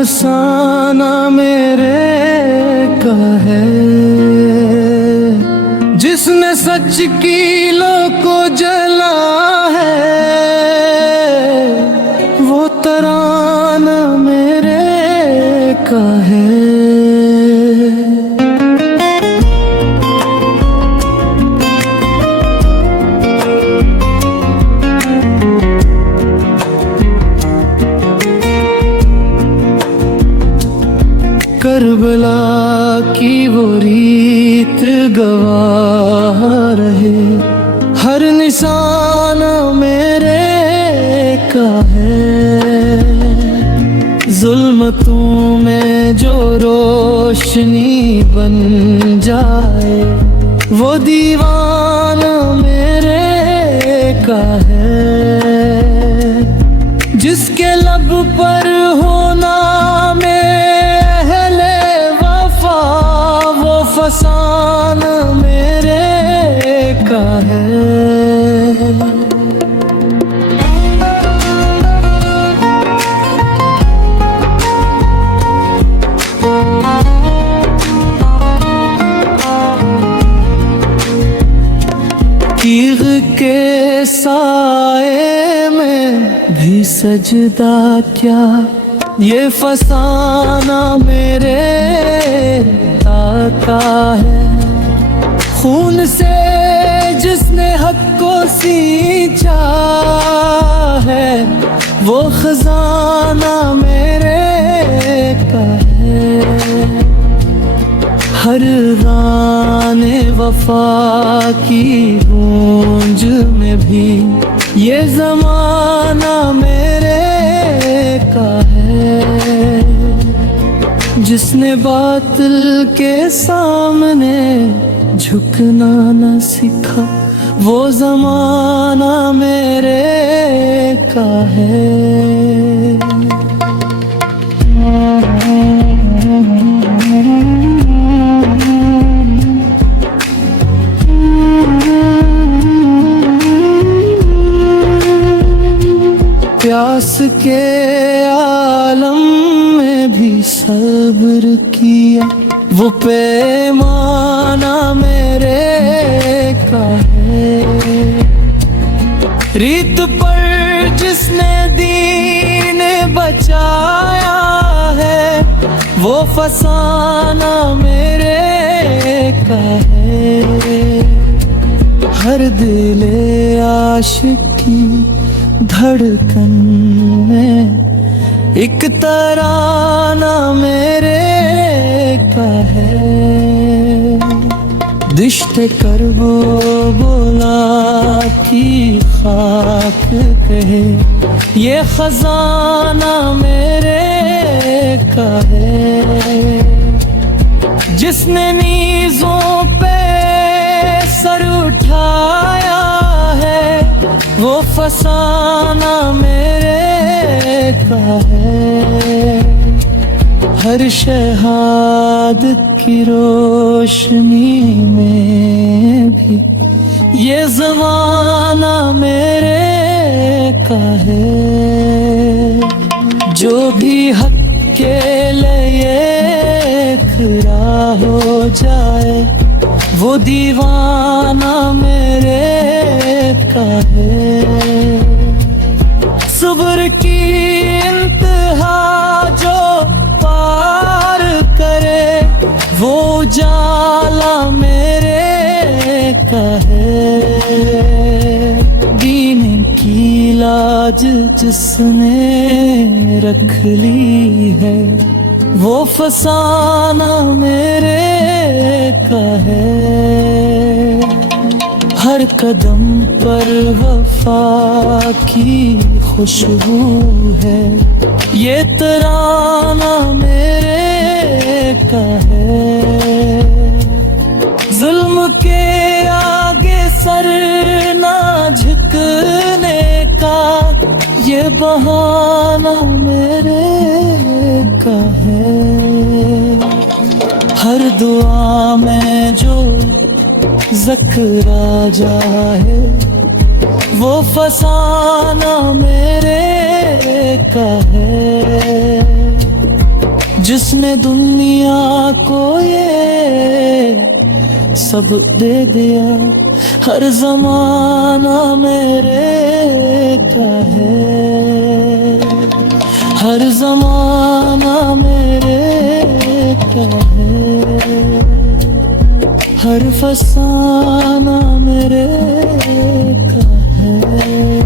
फसाना मेरे का है, जिसने सच की लो को जला है, वो तराना मेरे का है। करबला की वो रीत गवाह रहे, हर निशाना मेरे का है। जुल्मतों में जो रोशनी बन जाए, वो दीवाना मेरे का है। जिसके लब पर होना फसाना मेरे का है। तीर के साए में भी सजदा क्या, ये फसाना मेरे का है। खून से जिसने हक को सींचा है, वो खजाना मेरे का है। हर गाने वफा की गूंज में भी ये ज़माना मेरे का है। जिसने बातिल के सामने झुकना न सीखा, वो ज़माना मेरे का है। प्यास के आलम में भी सब्र किया, वो पैमाना मेरे का है। रीत पर जिसने दीन बचाया है, वो फसाना मेरे का है। हर दिले आशिकी धड़कन में एक तराना मेरे का है। दिश्ते करबो बोला की खाक कहे, ये खजाना मेरे का है। जिसने नीज़ों पे सर उठाया है, वो फसाना मेरे का है। हर शहादत की रोशनी में भी ये ज़माना मेरे का है। जो भी हक के लिए खड़ा हो जाए, वो दीवाना मेरे का है। सब्र की इंतहा जो पार करे, वो उजाला मेरे का है। दीन की लाज जिसने रख ली है, वो फसाना मेरे का है। हर कदम पर वफा की खुशबू है, ये तराना मेरे का है। जुल्म के आगे सर ना झुकने का, ये बहाना मेरे का है। हर दुआ में जो ज़िक्र आ जाए, वो फसाना मेरे का है। जिसने दुनिया को ये सब दे दिया। हर जमाना मेरे क्या है, हर जमाना मेरे क्या है, हर फसाना मेरे का है।